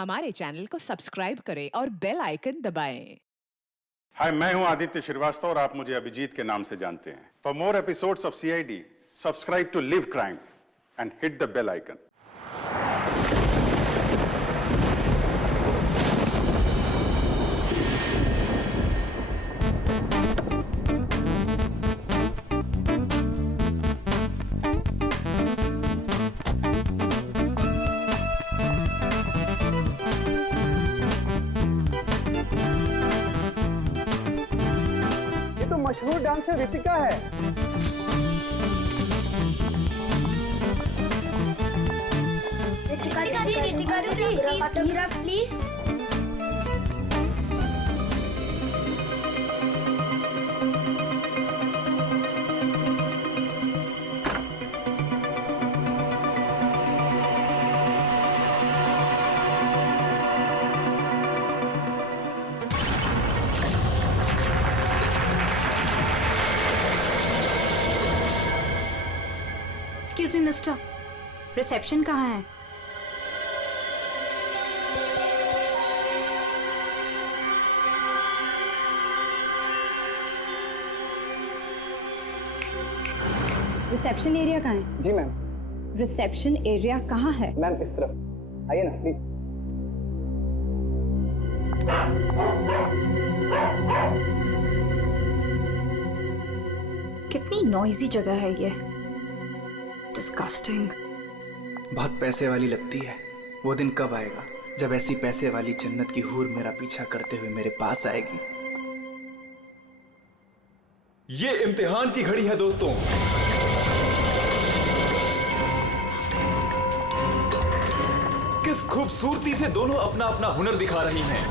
हमारे चैनल को सब्सक्राइब करें और बेल आइकन दबाएं। हाय, मैं हूं आदित्य श्रीवास्तव और आप मुझे अभिजीत के नाम से जानते हैं। For more episodes of CID, subscribe to Live Crime and hit the bell icon. तो मशहूर डांसर रितिका है। Ritika autograph please. Excuse me mister, reception कहाँ है? रिसेप्शन एरिया कहाँ है? जी मैम। रिसेप्शन एरिया कहाँ है? मैम इस तरफ आइए ना प्लीज। कितनी नॉइजी जगह है ये। डिस्गस्टिंग। बहुत पैसे वाली लगती है। वो दिन कब आएगा जब ऐसी पैसे वाली जन्नत की हूर मेरा पीछा करते हुए मेरे पास आएगी। ये इम्तिहान की घड़ी है दोस्तों। किस खूबसूरती से दोनों अपना अपना हुनर दिखा रही हैं।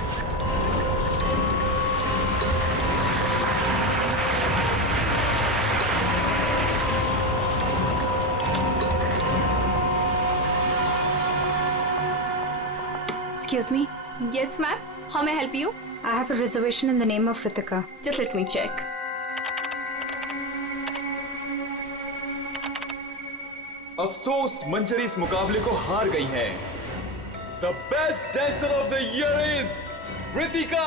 Excuse me. Yes, ma'am. How may I help you? I have a reservation in the name of Ritika. Just let me check. अफसोस मंजरी इस मुकाबले को हार गई है। The best dancer of the year is Ritika.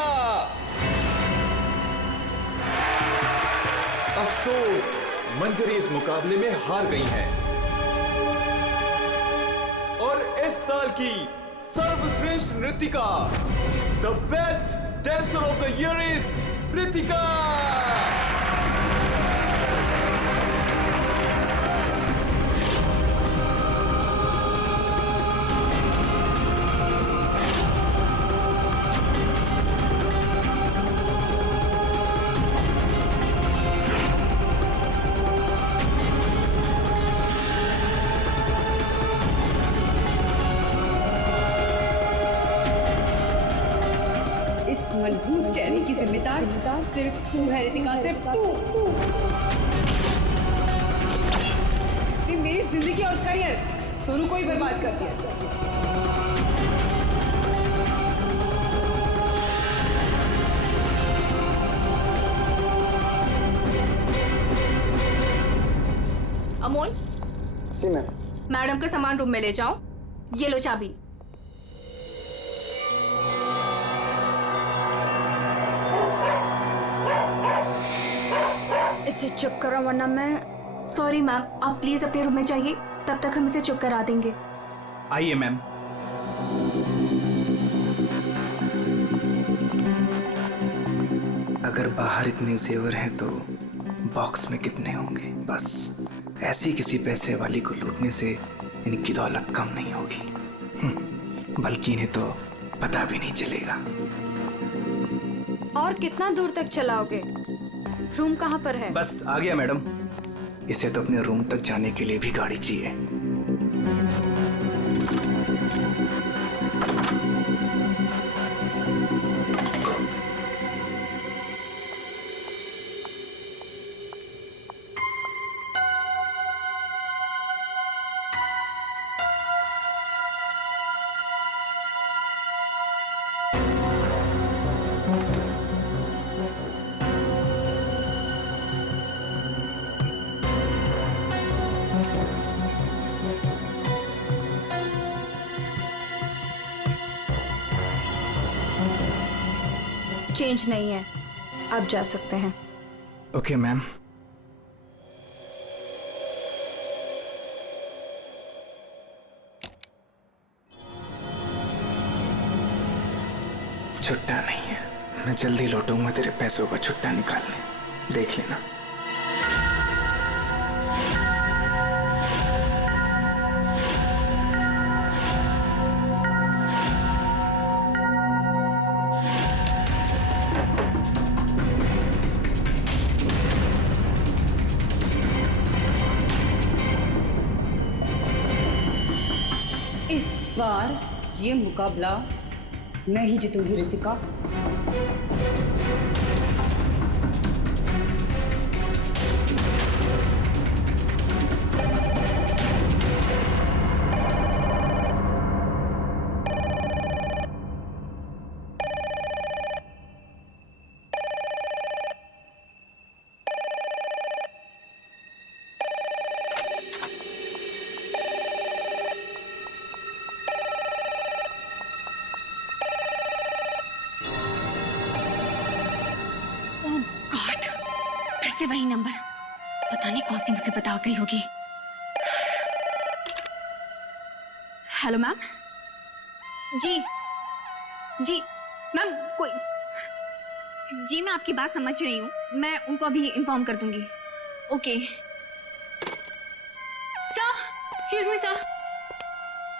अफसोस मंजरी इस मुकाबले में हार गई हैं। और इस साल की सर्वश्रेष्ठ नृत्यिका, the best dancer of the year is Ritika. मनहूस चेहरे की जिम्मेदार सिर्फ तू है रितिका, सिर्फ तू। मेरी जिंदगी और करियर दोनों को ही बर्बाद कर दिया। अमोल, जी मैम। मैडम का सामान रूम में ले जाओ। ये लो चाबी। इसे चुप करो वरना मैं। सॉरी मैम, आप प्लीज अपने रूम में जाइए, तब तक हम इसे चुप करा देंगे। आइए मैम। अगर बाहर इतने जेवर हैं तो बॉक्स में कितने होंगे। बस ऐसी किसी पैसे वाली को लूटने से इनकी दौलत कम नहीं होगी, बल्कि इन्हें तो पता भी नहीं चलेगा। और कितना दूर तक चलाओगे? रूम कहाँ पर है? बस आ गया मैडम। इसे तो अपने रूम तक जाने के लिए भी गाड़ी चाहिए। चेंज नहीं है, आप जा सकते हैं। Okay ma'am. छुट्टा नहीं है, मैं जल्दी लौटूंगा तेरे पैसों का छुट्टा निकालने, देख लेना। इस बार ये मुकाबला मैं ही जीतूंगी रितिका। से वही नंबर, पता नहीं कौन सी मुसीबत आ गई होगी। Hello ma'am. जी जी मैम, कोई जी, मैं आपकी बात समझ रही हूँ, मैं उनको अभी इन्फॉर्म कर दूंगी। Okay sir, excuse me sir,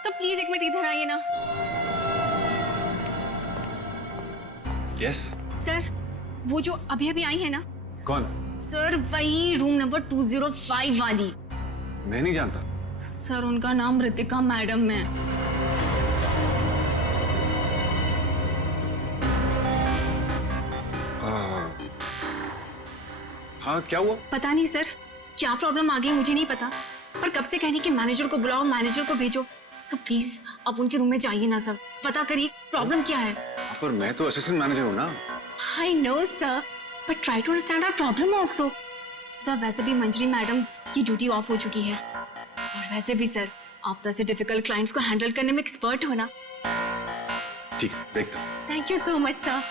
please एक मिनट इधर आइए ना। यस सर, वो जो अभी अभी आई है ना। कौन? सर वही रूम नंबर 205 वाली। मैं नहीं जानता सर, उनका नाम रितिका मैडम है। हाँ, क्या हुआ? पता नहीं सर, क्या प्रॉब्लम आ गई मुझे नहीं पता, पर कब से कहने कि मैनेजर को बुलाओ, मैनेजर को भेजो। सर प्लीज आप उनके रूम में जाइए ना सर, पता करिए प्रॉब्लम क्या है। पर मैं तो असिस्टेंट मैनेजर हूँ ना। I know sir, but try to understand our problem also. Sir वैसे भी मंजरी मैडम की ड्यूटी ऑफ हो चुकी है, और वैसे भी सर आप तो ऐसे डिफिकल्ट क्लाइंट्स को हैंडल करने में एक्सपर्ट हो ना। ठीक है, देखता हूँ। Thank you so much sir.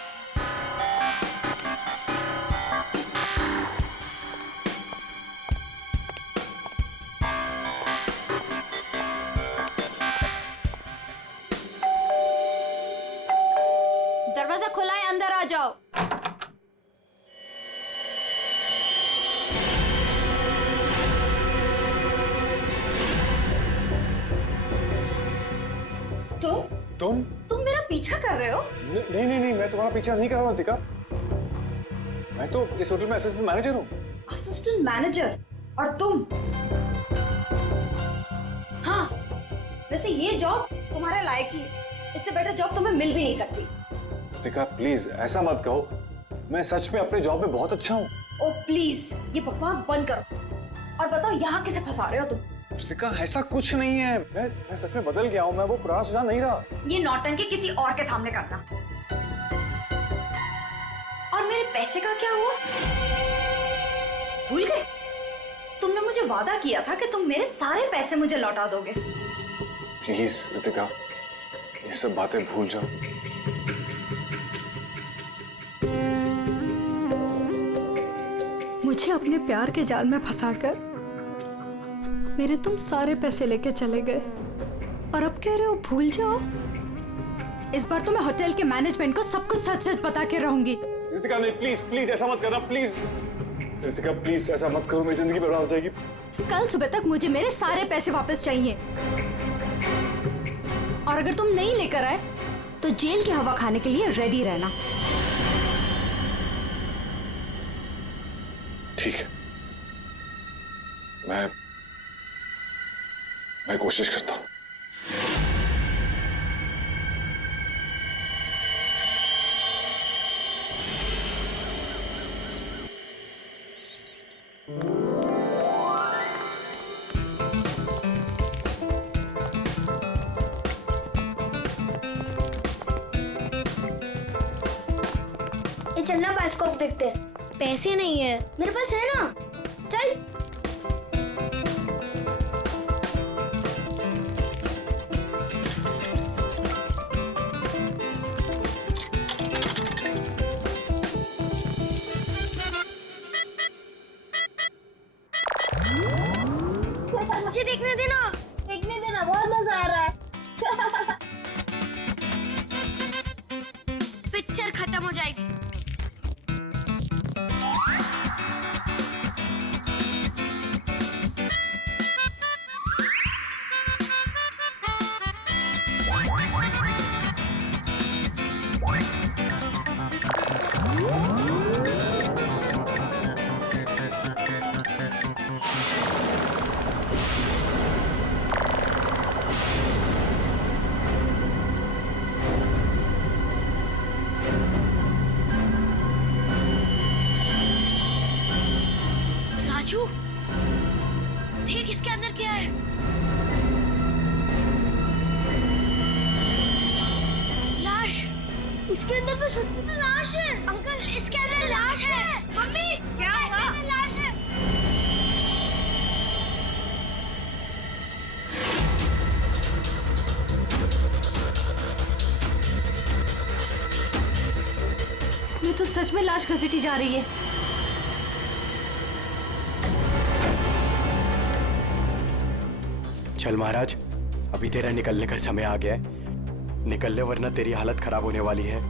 दरवाजा खुला है, अंदर आ जाओ। तुम मेरा पीछा कर रहे हो? नहीं नहीं नहीं, मैं तुम्हारा पीछा नहीं कर रहा हूँ रितिका। मैं तो इस होटल में असिस्टेंट मैनेजर हूँ। Assistant manager? और तुम? हाँ, वैसे ये जॉब तुम्हारे लायक ही है, इससे बेटर जॉब तुम्हें मिल भी नहीं सकती। रितिका प्लीज ऐसा मत कहो, मैं सच में अपने जॉब में बहुत अच्छा हूँ। ओ प्लीज ये बकवास बंद करो और बताओ यहाँ किसे फंसा रहे हो तुम? रितिका ऐसा कुछ नहीं है, मैं सच में बदल गया हूँ, मैं वो पुराना सुझाव नहीं रहा। ये नौटंकी किसी और के सामने करना। और मेरे पैसे का क्या हुआ? भूल गए? तुमने मुझे वादा किया था कि तुम मेरे सारे पैसे मुझे लौटा दोगे। प्लीज रितिका ये सब बातें भूल जाओ। मुझे अपने प्यार के जाल में फंसाकर मेरे तुम सारे पैसे लेके चले गए, और अब कह रहे हो भूल जाओ। इस बार तो मैं होटल के मैनेजमेंट को सब कुछ सच सच बता के रहूंगी। रितिका नहीं, प्लीज प्लीज ऐसा मत करना, प्लीज रितिका प्लीज ऐसा मत करो, मेरी जिंदगी बर्बाद हो जाएगी। कल सुबह तक मुझे मेरे सारे पैसे वापस चाहिए, और अगर तुम नहीं लेकर आए तो जेल की हवा खाने के लिए रेडी रहना। ठीक है, मैं कोशिश करता हूँ। ये चलना बायोस्कोप देखते। पैसे नहीं है मेरे पास, है ना? चल। पिक्चर खत्म हो जाएगी। राजू, देख इसके अंदर क्या है। लाश। इसके अंदर तो सच्ची में लाश है। अंकल, इसके अंदर लाश है। मम्मी, क्या हुआ? लाश है। इसमें तो सच में लाश घसीटी जा रही है। चल महाराज, अभी तेरा निकलने का समय आ गया है। निकल ले वरना तेरी हालत खराब होने वाली है।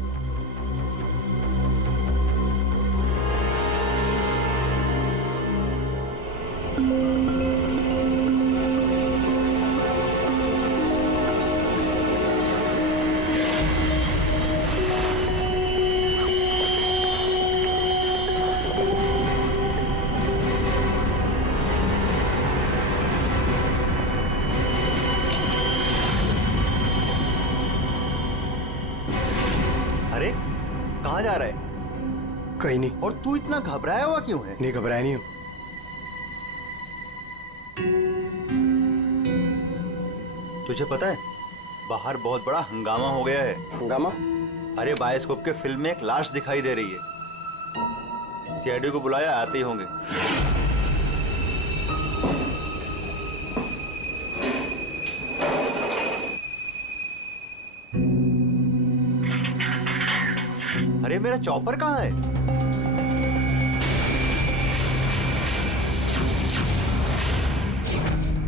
अरे कहाँ जा रहा है? कहीं नहीं। और तू इतना घबराया हुआ क्यों है? नहीं, घबराया नहीं हूँ। तुझे पता है बाहर बहुत बड़ा हंगामा हो गया है। हंगामा? अरे बायोस्कोप के फिल्म में एक लाश दिखाई दे रही है। सीआईडी को बुलाया, आते ही होंगे। अरे मेरा चॉपर कहाँ है?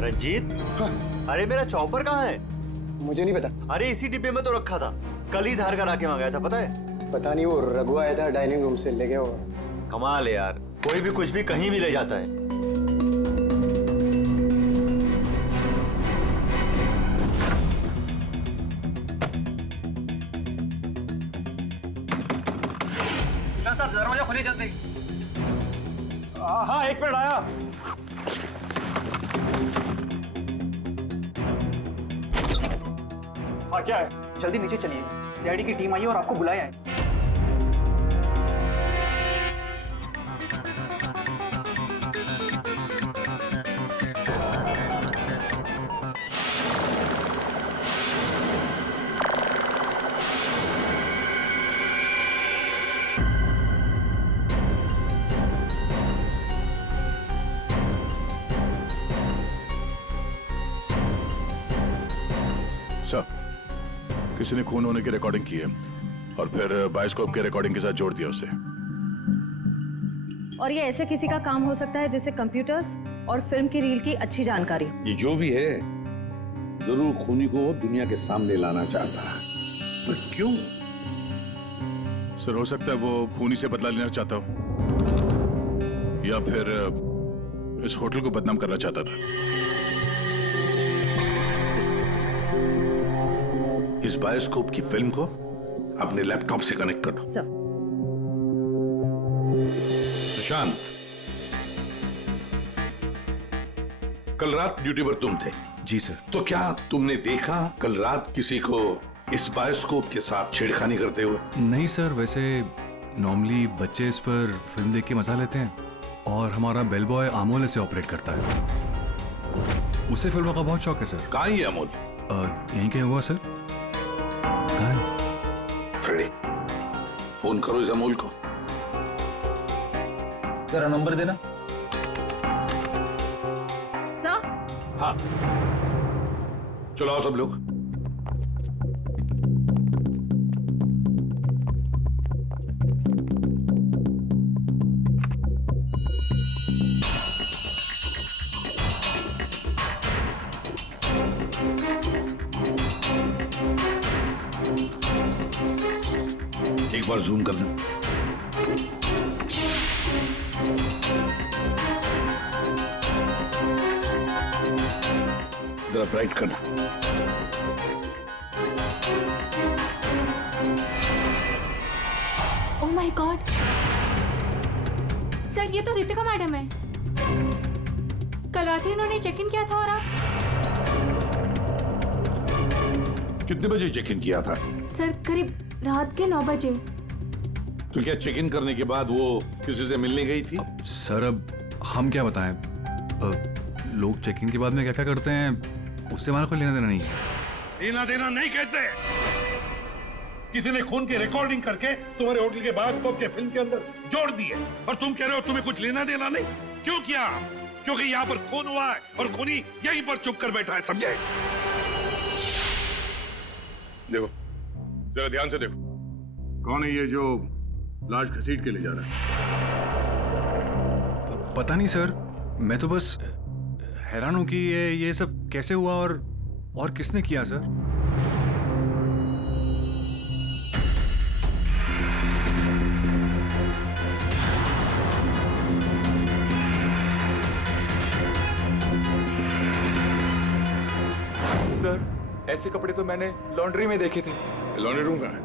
रंजीत, अरे मेरा चॉपर कहाँ है? मुझे नहीं पता। अरे इसी डिब्बे में तो रखा था, कल ही धार कर आके मंगाया था, पता है? पता नहीं, वो रघु आया था डाइनिंग रूम से, ले गया होगा। कमाल है यार, कोई भी कुछ भी कहीं भी ले जाता है। दरवाजा खुले जल्दी। हाँ, एक मिनट आया। हाँ क्या है? जल्दी नीचे चलिए, सीआईडी की टीम आई है और आपको बुलाया है। किसी ने खून होने की रिकॉर्डिंग की है और फिर बायोस्कोप के रिकॉर्डिंग के साथ जोड़ दिया उसे। और ये ऐसे किसी का काम हो सकता है जिसे कंप्यूटर्स और फिल्म की रील की अच्छी जानकारी। ये जो भी है जरूर खूनी को दुनिया के सामने लाना चाहता है, पर क्यों? सर, हो सकता है वो खूनी से बदला लेना चाहता हो या फिर इस होटल को बदनाम करना चाहता था। इस बायोस्कोप की फिल्म को अपने लैपटॉप से कनेक्ट करो। सर। सुशांत, कल रात ड्यूटी पर तुम थे? जी सर। तो क्या तुमने देखा कल रात किसी को इस बायोस्कोप के साथ छेड़खानी करते हुए? नहीं सर, वैसे नॉर्मली बच्चे इस पर फिल्म देख के मजा लेते हैं और हमारा बेल बॉय अमोल इसे ऑपरेट करता है। उसे फिल्मों का बहुत शौक है सर। कहाँ है अमोल? यहीं कहीं हुआ सर। फ्रेडी, फोन करो इस अमोल को। जरा नंबर देना। सर? हाँ, चलो आओ सब लोग। एक बार जूम करना। जरा ब्राइट करना। ओह माय गॉड सर, ये तो रितिका मैडम है। कल रात ही इन्होंने चेक इन किया था। और आप कितने बजे चेक इन किया था? सर करीब रात के 9 बजे। तो क्या चेक इन करने के बाद वो किसी से मिलने गई थी? सर अब हम क्या बताएं, लोग चेक इन के बाद में क्या क्या करते हैं उससे हमारा कोई लेना देना नहीं है। लेना देना नहीं कैसे? किसी ने खून की रिकॉर्डिंग करके तुम्हारे होटल के बायोस्कोप के फिल्म के अंदर जोड़ दिए और तुम कह रहे हो तुम्हें कुछ लेना देना नहीं? क्यों किया? क्योंकि यहाँ पर खून हुआ है और खूनी यहीं पर चुप कर बैठा है, समझे? देखो, जरा ध्यान से देखो, कौन है ये जो लाश घसीट के ले जा रहा है? पता नहीं सर, मैं तो बस हैरान हूं कि ये सब कैसे हुआ और किसने किया सर। सर ऐसे कपड़े तो मैंने लॉन्ड्री में देखे थे। लॉन्ड्री रूम कहाँ है?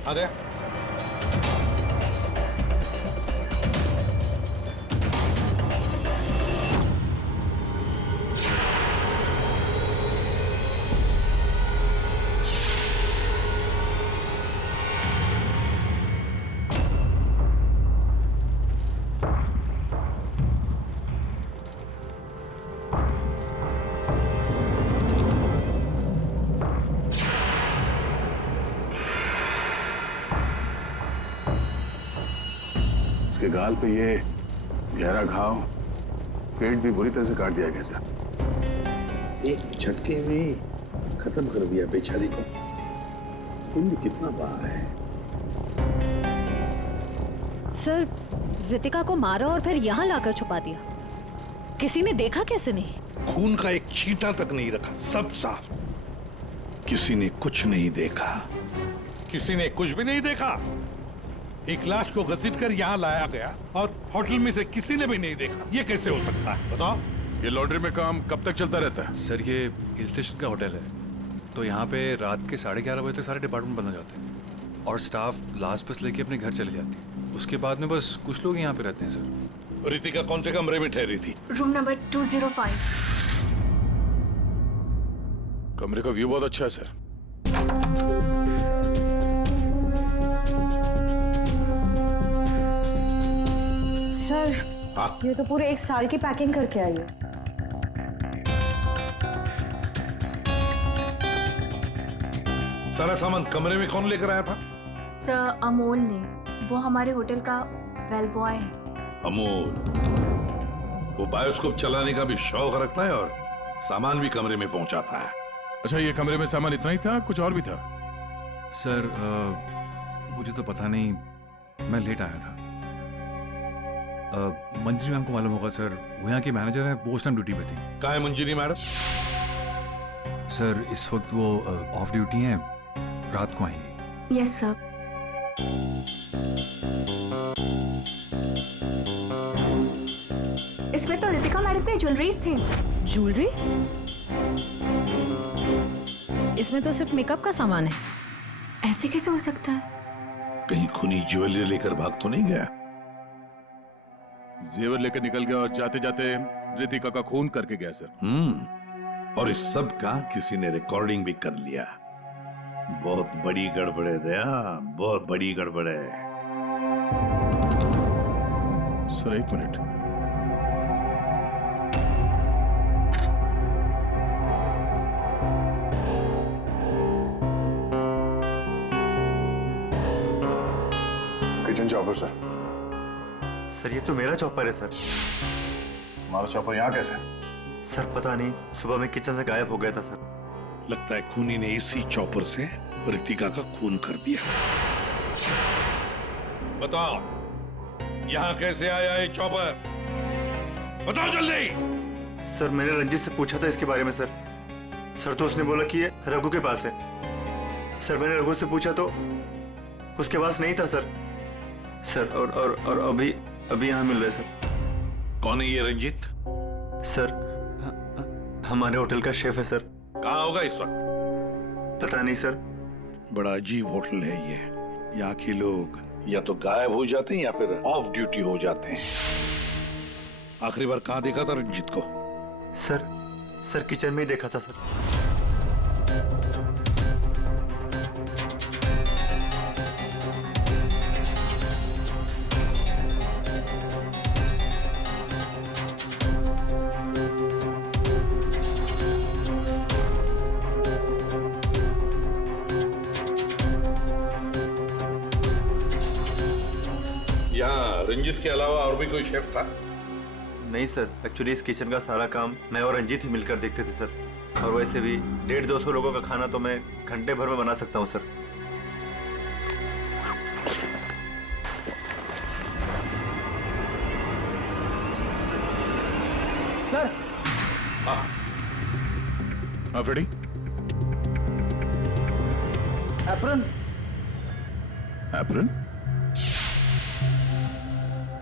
आ गया। इसके गाल पे ये गहरा घाव, पेट भी बुरी तरह से काट दिया गया सर। एक झटके में खत्म कर दिया बेचारी को। खून भी कितना बहा है। सर रितिका को मारा और फिर यहाँ लाकर छुपा दिया। किसी ने देखा कैसे नहीं? खून का एक छींटा तक नहीं रखा, सब साफ। किसी ने कुछ नहीं देखा। किसी ने कुछ भी नहीं देखा। एक लाश को घसीटकर यहाँ लाया गया और होटल में से किसी ने भी नहीं देखा। ये कैसे हो सकता है बताओ? ये लॉन्ड्री में काम कब तक चलता रहता है? सर ये हिल स्टेशन का होटल है, तो यहाँ पे रात के 11:30 बजे तक सारे डिपार्टमेंट बंद हो जाते हैं और स्टाफ लास्ट बस लेके अपने घर चले जाती है। उसके बाद में बस कुछ लोग यहाँ पे रहते हैं सर। रितिका कौन से कमरे में ठहरी थी? Room number 205। कमरे का व्यू बहुत अच्छा है सर। सर ये तो पूरे 1 साल की पैकिंग करके आई है। सारा सामान कमरे में कौन लेकर आया था? सर अमोल ने, वो हमारे होटल का बेल बॉय है। अमोल वो बायोस्कोप चलाने का भी शौक रखता है और सामान भी कमरे में पहुंचाता है। अच्छा, ये कमरे में सामान इतना ही था, कुछ और भी था? सर मुझे तो पता नहीं, मैं लेट आया था। मंजरी मैम को मालूम होगा सर, वो यहाँ की मैनेजर है, वो उस टाइम ड्यूटी पे थी। कहाँ है मंजरी मैडम? सर इस वक्त वो ऑफ ड्यूटी हैं, रात को आएंगी। Yes sir. इसमें तो रितिका मैडम के ज्वेलरीज थे। ज्वेलरी? इसमें तो सिर्फ मेकअप का सामान है। ऐसे कैसे हो सकता है? कहीं खूनी ज्वेलरी लेकर भाग तो नहीं गया? जेवर लेकर निकल गया और जाते जाते रितिका का खून करके गया सर। और इस सब का किसी ने रिकॉर्डिंग भी कर लिया। बहुत बड़ी गड़बड़ है दया, बहुत बड़ी गड़बड़ है। सर एक minute. Kitchen chopper sir. Sir ये तो मेरा चॉपर है सर। हमारा चॉपर यहाँ कैसे है? सर पता नहीं, सुबह में किचन से गायब हो गया था सर। लगता है खूनी ने इसी चॉपर से रितिका का खून कर दिया। बताओ यहाँ कैसे आया ये चॉपर? बताओ जल्दी। सर मैंने रंजीत से पूछा था इसके बारे में सर। सर तो उसने बोला कि ये रघु के पास है। सर मैंने रघु से पूछा तो उसके पास नहीं था सर। सर और अभी यहाँ मिल रहे सर। कौन है ये रंजीत? सर हमारे होटल का शेफ है सर। कहाँ होगा इस वक्त? पता नहीं सर। बड़ा अजीब होटल है ये। यहाँ के लोग या तो गायब हो जाते हैं या फिर ऑफ ड्यूटी हो जाते हैं। आखिरी बार कहाँ देखा था रंजीत को? सर किचन में ही देखा था सर। यहाँ रंजीत के अलावा और भी कोई शेफ था? नहीं सर, एक्चुअली इस किचन का सारा काम मैं और रंजीत ही मिलकर देखते थे सर। और वैसे भी 150-200 लोगों का खाना तो मैं घंटे भर में बना सकता हूँ सर। हाँ फ्रेडी। एप्रन। एप्रन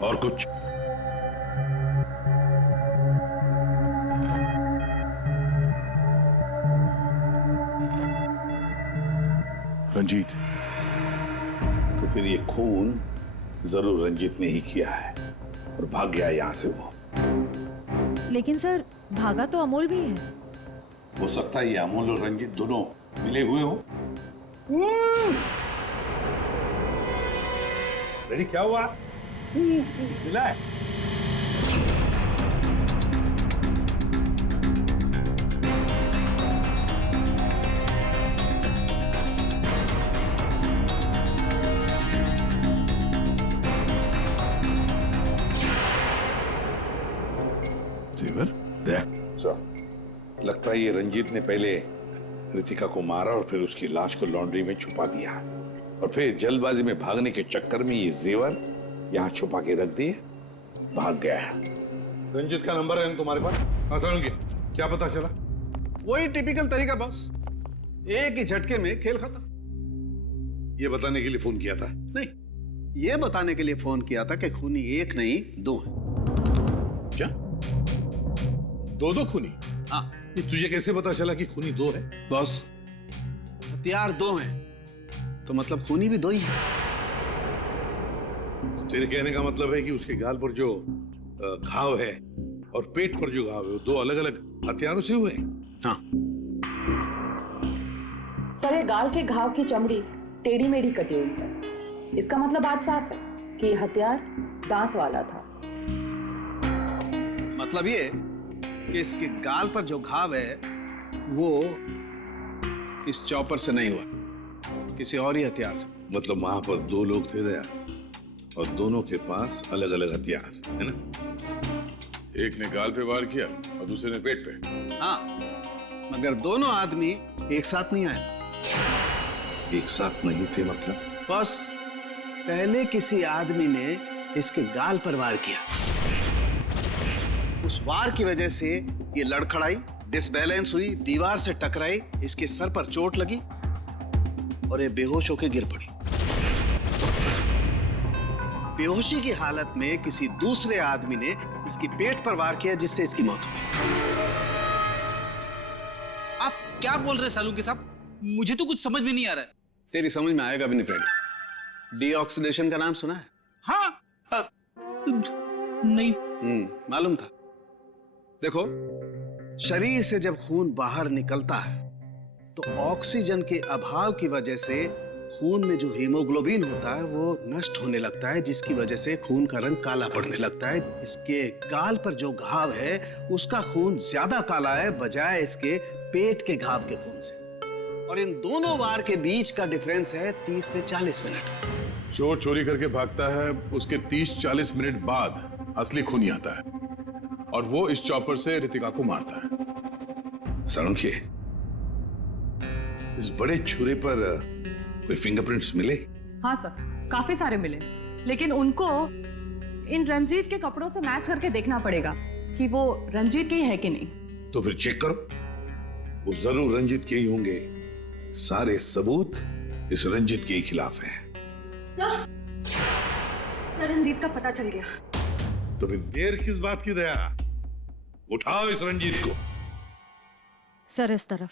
और कुछ? रंजीत। तो फिर ये खून जरूर रंजीत ने ही किया है और भाग गया यहाँ से वो। लेकिन सर भागा तो अमोल भी है। हो सकता है ये अमोल और रंजीत दोनों मिले हुए हो। रेडी क्या हुआ? मिला है? जेवर? लगता है ये रंजीत ने पहले रितिका को मारा और फिर उसकी लाश को लॉन्ड्री में छुपा दिया और फिर जल्दबाजी में भागने के चक्कर में ये जेवर यहाँ छुपा के रख दिए, भाग गया है। रंजीत का नंबर है तुम्हारे पास? आसान क्या पता चला? वही टिपिकल तरीका बॉस, एक ही झटके में खेल खत्म। ये बताने के लिए फोन किया था? नहीं, ये बताने के लिए फोन किया था कि खूनी एक नहीं दो है। क्या? दो खूनी? हाँ। ये तुझे कैसे पता चला कि खूनी दो है? बॉस हथियार दो हैं तो मतलब खूनी भी दो ही है। तेरे कहने का मतलब है कि उसके गाल पर जो घाव है और पेट पर जो घाव है वो दो अलग अलग हथियारों से हुए? हाँ। सर ये गाल के घाव की चमड़ी टेढ़ी मेढ़ी कटी हुई है। इसका मतलब बात साफ है कि ये हथियार दांत वाला था। मतलब ये कि इसके गाल पर जो घाव है वो इस चॉपर से नहीं हुआ, किसी और ही हथियार से। मतलब वहां पर दो लोग थे दया और दोनों के पास अलग अलग हथियार है ना? एक ने गाल पे वार किया और दूसरे ने पेट पे। हाँ, मगर दोनों आदमी एक साथ नहीं आए। एक साथ नहीं थे मतलब? बस पहले किसी आदमी ने इसके गाल पर वार किया, उस वार की वजह से ये लड़खड़ाई, डिसबैलेंस हुई, दीवार से टकराई, इसके सर पर चोट लगी और ये बेहोश होकर गिर पड़ी। बेहोशी की हालत में किसी दूसरे आदमी ने इसके पेट पर वार किया जिससे इसकी मौत हो गई। आप क्या बोल रहे हैं सालुंके साहब? मुझे तो कुछ समझ में नहीं आ रहा है। तेरी समझ में आएगा भी नहीं फ्रेडी। डीऑक्सीडेशन का नाम सुना है? हाँ। नहीं। मालूम था। देखो, शरीर से जब खून बाहर निकलता है तो ऑक्सीजन के अभाव की वजह से खून में जो हीमोग्लोबिन होता है वो नष्ट होने लगता है, जिसकी वजह से खून का रंग काला पड़ने लगता है। इसके गाल पर जो घाव है उसका खून ज्यादा काला है बजाय इसके पेट के घाव के खून से, और इन दोनों वार के बीच का डिफरेंस है 30 से 40 मिनट। चोर चोरी करके भागता है, उसके 30-40 मिनट बाद असली खूनी आता है और वो इस चॉपर से रितिका को मारता है। सालुंखे, इस बड़े छुरे पर कोई फिंगरप्रिंट्स मिले? हाँ सर, काफी सारे मिले, लेकिन उनको इन रंजीत के कपड़ों से मैच करके देखना पड़ेगा कि वो रंजीत के ही है कि नहीं। तो फिर चेक करो, वो जरूर रंजीत के ही होंगे। सारे सबूत इस रंजीत के ही खिलाफ हैं। सर रंजीत का पता चल गया। तो फिर देर किस बात की दया? उठाओ इस रंजीत को। सर इस तरफ।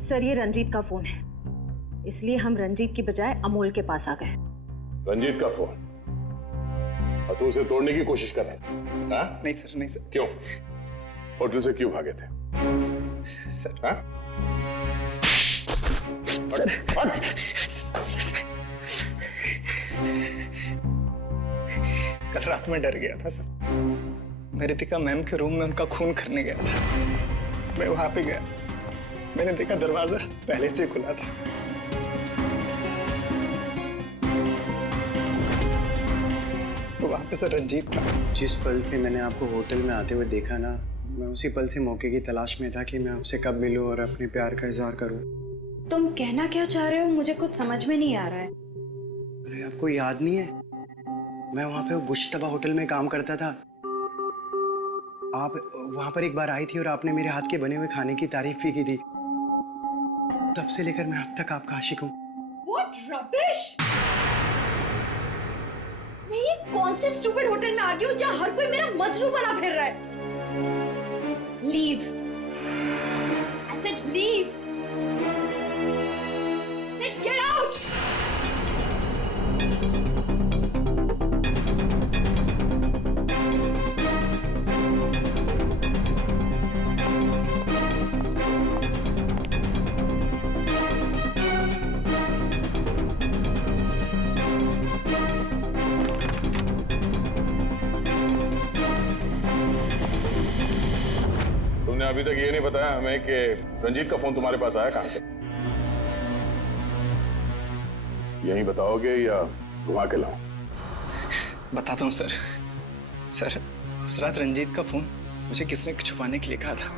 सर ये रंजीत का फोन है, इसलिए हम रंजीत की बजाय अमोल के पास आ गए। रंजीत का फोन? और तू उसे तोड़ने की कोशिश कर रहा था? नहीं सर, नहीं सर। क्यों? होटल से क्यों भागे थे? सर, हाँ? कल रात में डर गया था सर। मैं रितिका मैम के रूम में उनका खून करने गया था। मैं वहां पे गया, मैंने देखा दरवाजा पहले से खुला था। तो वहां पे सर रंजीत था। जिस पल से मैंने आपको होटल में आते हुए देखा ना, मैं उसी पल से मौके की तलाश में था कि मैं आपसे कब मिलूं और अपने प्यार का इजहार करूं। तुम कहना क्या चाह रहे हो मुझे कुछ समझ में नहीं आ रहा है। अरे आपको याद नहीं है, मैं वहां पे बुशतबा होटल में काम करता था। आप वहां पर एक बार आई थी और आपने मेरे हाथ के बने हुए खाने की तारीफ भी की थी। तब से लेकर मैं अब तक आपका आशिक हूँ। What rubbish! मैं ये कौन से स्टूपिड होटल में आ गई हूँ जहाँ हर कोई मेरा मजनू बना फिर रहा है? Leave! I said leave! Said get out! तुमने अभी तक ये नहीं बताया हमें कि रंजीत का फोन तुम्हारे पास आया कहां से? यही बताओगे या घुमा के लाऊं? बताता हूँ सर। सर उस रात रंजीत का फोन मुझे किसने छुपाने के लिए कहा था।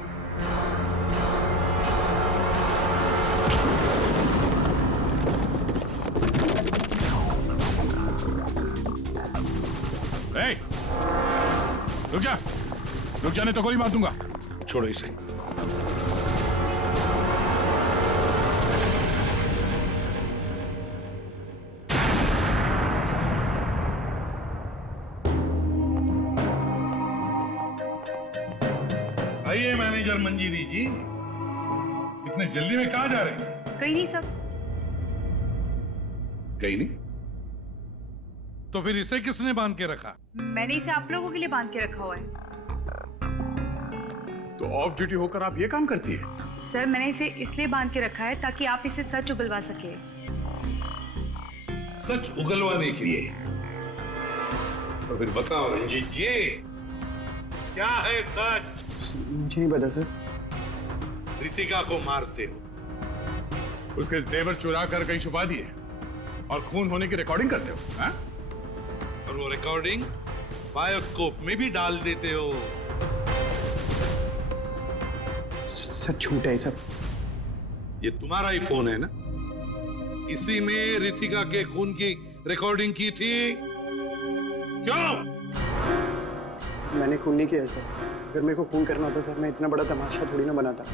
ए, रुक जा, रुक जाने तो गोली मार दूंगा। छोड़ो इसे। आइए मैनेजर मंजीरी जी, इतने जल्दी में कहाँ जा रहे हैं? कहीं नहीं सब। कहीं नहीं? तो फिर इसे किसने बांध के रखा? मैंने इसे आप लोगों के लिए बांध के रखा हुआ है। तो ऑफ ड्यूटी होकर आप ये काम करती है? सर मैंने इसे इसलिए बांध के रखा है ताकि आप इसे सच उगलवा सके। सच उगलवाने के लिए? तो फिर बताओ रंजीत जी, क्या है सच? मुझे नहीं पता सर। रितिका को मारते हो, उसके जेवर चुरा कर कहीं छुपा दिए और खून होने की रिकॉर्डिंग करते हो, हाँ? और वो रिकॉर्डिंग बायोस्कोप में भी डाल देते हो। सर झूठ है सब। ये तुम्हारा ही फोन है ना? इसी में रितिका के खून की रिकॉर्डिंग की थी। क्यों? मैंने खून नहीं किया सर। अगर मेरे को खून करना होता सर, मैं इतना बड़ा तमाशा थोड़ी ना बनाता।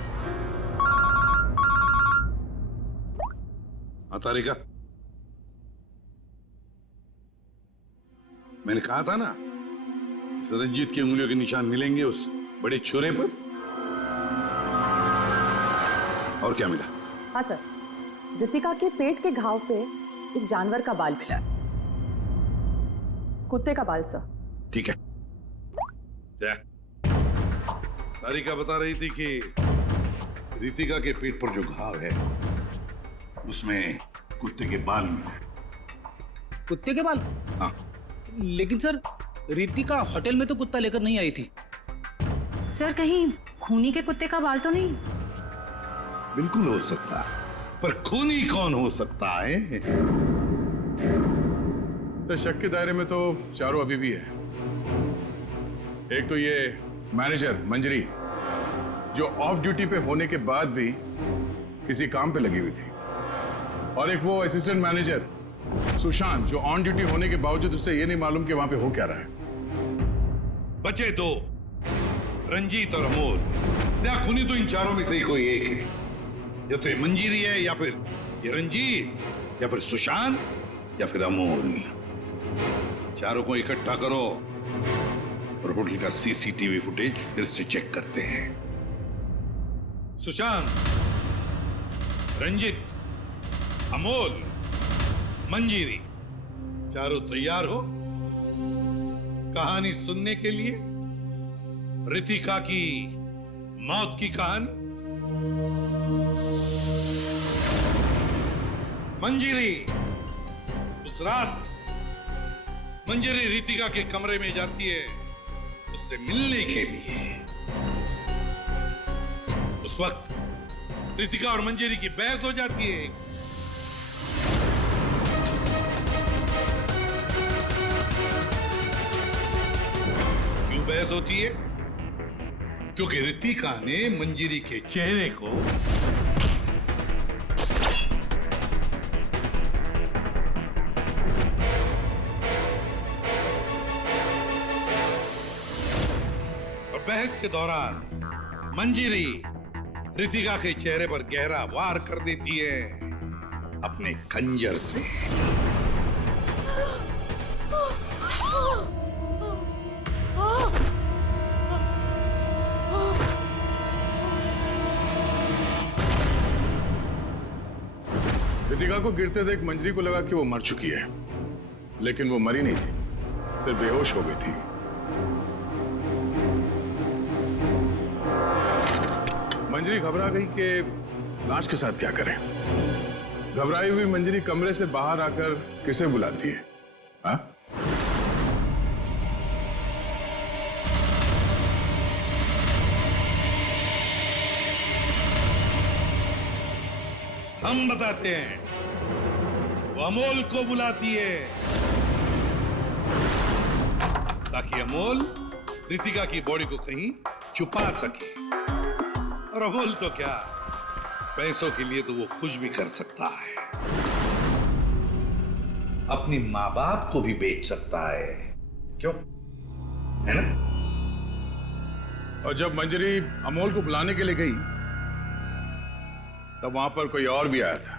तारिका, मैंने कहा था ना, इस रंजीत की उंगलियों के निशान मिलेंगे उस बड़े छुरे पर। और क्या मिला? हाँ सर, रितिका के पेट के घाव पे एक जानवर का बाल मिला, कुत्ते का बाल सर। ठीक है। तारिका बता रही थी कि रितिका के पेट पर जो घाव है उसमें कुत्ते के बाल मिले। कुत्ते के बाल? हाँ। लेकिन सर रितिका होटल में तो कुत्ता लेकर नहीं आई थी। सर कहीं खूनी के कुत्ते का बाल तो नहीं? बिल्कुल हो सकता है, पर खूनी कौन हो सकता है? तो शक के दायरे में तो चारों अभी भी है। एक तो ये मैनेजर मंजरी, जो ऑफ ड्यूटी पे होने के बाद भी किसी काम पे लगी हुई थी, और एक वो असिस्टेंट मैनेजर सुशांत, जो ऑन ड्यूटी होने के बावजूद उसे ये नहीं मालूम कि वहां पे हो क्या रहा है। बचे दो, रंजीत और अमोल। या खूनी तो इन चारों में से ही कोई एक है। या तो ये मंजीरी है, या फिर ये रंजीत, या फिर सुशांत, या फिर अमोल। चारों को इकट्ठा करो और होटल का सीसीटीवी फुटेज फिर से चेक करते हैं। सुशांत, रंजीत, अमोल, मंजीरी, चारों तैयार हो कहानी सुनने के लिए? रितिका की मौत की कहानी। मंजीरी, उस रात मंजीरी रितिका के कमरे में जाती है उससे मिलने के लिए। उस वक्त रितिका और मंजीरी की बहस हो जाती है। क्यों बहस होती है? क्योंकि रितिका ने मंजीरी के चेहरे को बहस के दौरान मंजीरी रितिका के चेहरे पर गहरा वार कर देती है अपने खंजर से। रितिका को गिरते देख मंजरी को लगा कि वो मर चुकी है, लेकिन वो मरी नहीं थी, सिर्फ बेहोश हो गई थी। मंजरी घबरा गई कि लाश के साथ क्या करें। घबराई हुई मंजरी कमरे से बाहर आकर किसे बुलाती है? हाँ? हम बताते हैं। वो अमोल को बुलाती है ताकि अमोल रितिका की बॉडी को कहीं छुपा सके। और अमोल तो क्या, पैसों के लिए तो वो कुछ भी कर सकता है। अपनी माँ बाप को भी बेच सकता है, क्यों? है ना? और जब मंजरी अमोल को बुलाने के लिए गई तब वहां पर कोई और भी आया था।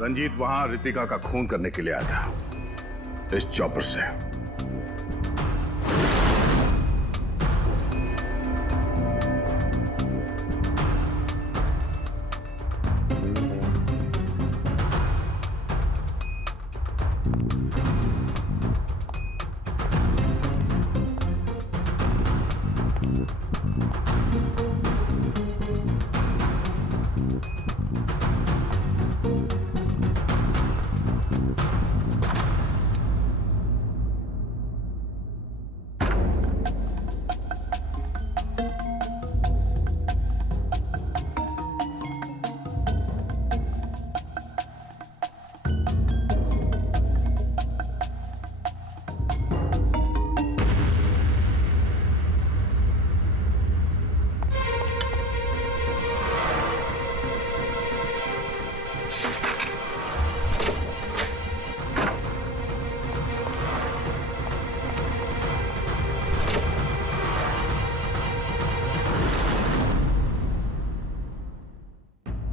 रंजीत वहां रितिका का खून करने के लिए आया था इस चॉपर से।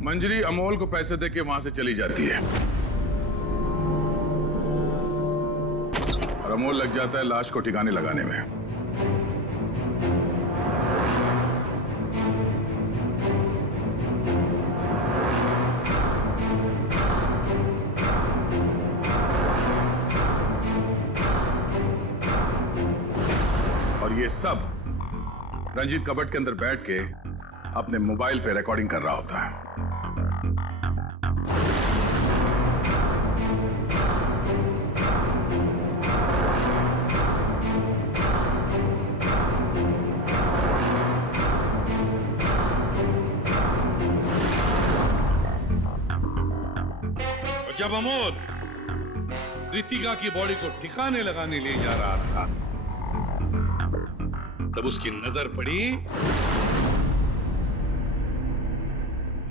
मंजरी अमोल को पैसे देके वहां से चली जाती है और अमोल लग जाता है लाश को ठिकाने लगाने में। सब रंजीत कबट के अंदर बैठ के अपने मोबाइल पे रिकॉर्डिंग कर रहा होता है। जब अमोल रितिका की बॉडी को ठिकाने लगाने ले जा रहा था, तब उसकी नजर पड़ी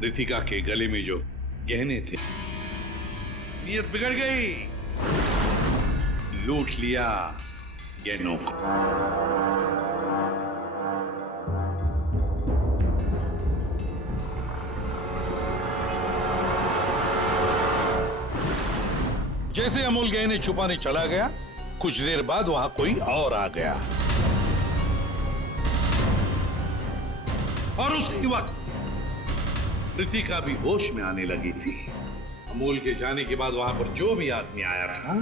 रितिका के गले में जो गहने थे। नीयत बिगड़ गई, लूट लिया गहनों को। जैसे अमोल गहने छुपाने चला गया, कुछ देर बाद वहां कोई और आ गया और उसी वक्त रितिका भी होश में आने लगी थी। अमोल के जाने के बाद वहां पर जो भी आदमी आया था,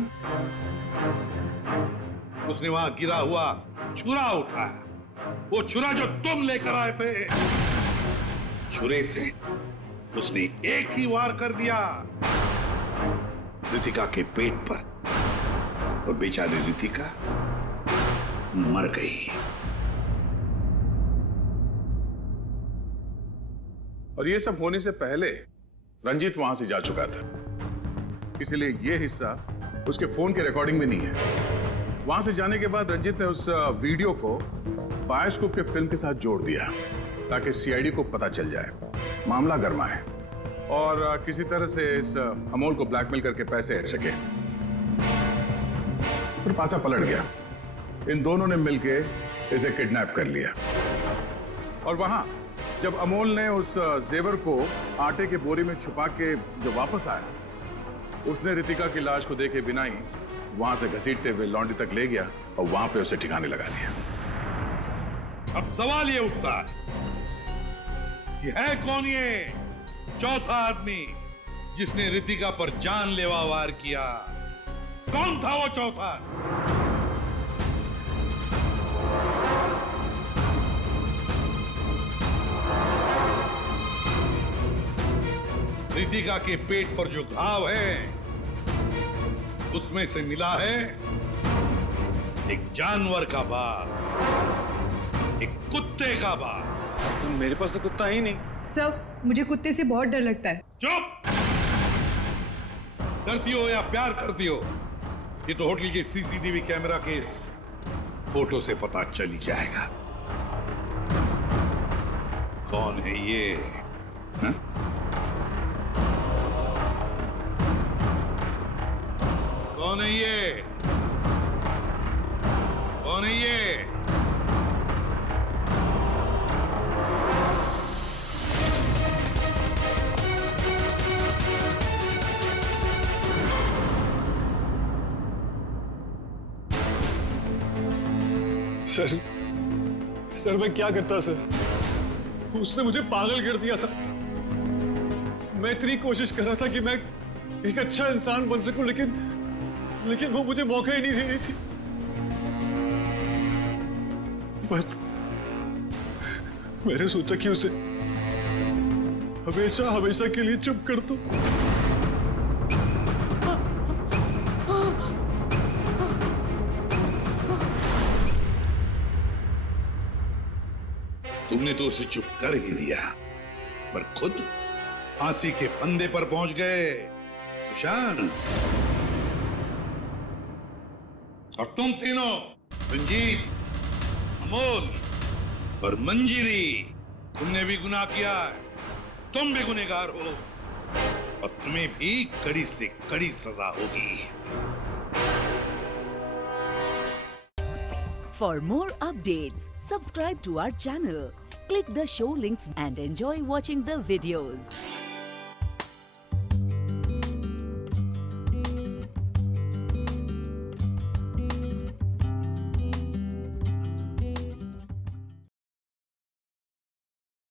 उसने वहां गिरा हुआ छुरा उठाया। वो छुरा जो तुम लेकर आए थे, छुरे से उसने एक ही वार कर दिया रितिका के पेट पर, और बेचारी रितिका मर गई। और ये सब होने से पहले रंजीत वहां से जा चुका था, इसलिए ये हिस्सा उसके फोन के रिकॉर्डिंग में नहीं है। वहां से जाने के बाद रंजीत ने उस वीडियो को बायोस्कोप के फिल्म के साथ जोड़ दिया ताकि सीआईडी को पता चल जाए, मामला गर्मा है और किसी तरह से इस अमोल को ब्लैकमेल करके पैसे हट सके। फिर पासा पलट गया, इन दोनों ने मिलके इसे किडनैप कर लिया। और वहां जब अमोल ने उस जेवर को आटे के बोरी में छुपा के जो वापस आया, उसने रितिका की लाश को देखे बिना ही वहां से घसीटते हुए लॉन्ड्री तक ले गया और वहां पे उसे ठिकाने लगा दिया। अब सवाल ये उठता है कि है कौन ये चौथा आदमी जिसने रितिका पर जानलेवा वार किया? कौन था वो चौथा? रितिका के पेट पर जो घाव है, उसमें से मिला है एक जानवर का बाल, एक कुत्ते का बाल। मेरे पास तो कुत्ता ही नहीं। सर, मुझे कुत्ते से बहुत डर लगता है। चुप! डरती हो या प्यार करती हो, ये तो होटल के सीसीटीवी कैमरा के इस फोटो से पता चल ही जाएगा। कौन है ये? हा? कौन है ये? कौन है ये? सर मैं क्या करता सर? उसने मुझे पागल कर दिया था। मैं इतनी कोशिश कर रहा था कि मैं एक अच्छा इंसान बन सकूं, लेकिन वो मुझे मौका ही नहीं दे रही थी। बस मैंने सोचा कि उसे हमेशा हमेशा के लिए चुप कर दो। तुमने तो उसे चुप कर ही दिया, पर खुद फांसी के फंदे पर पहुंच गए सुशांत। और तुम तीनों, रंजीत, अमोल और मंजिरी, तुमने भी गुनाह किया है। तुम भी गुनहगार हो और तुम्हें भी कड़ी से कड़ी सजा होगी। For more updates, subscribe to our channel, click the show links and enjoy watching the videos.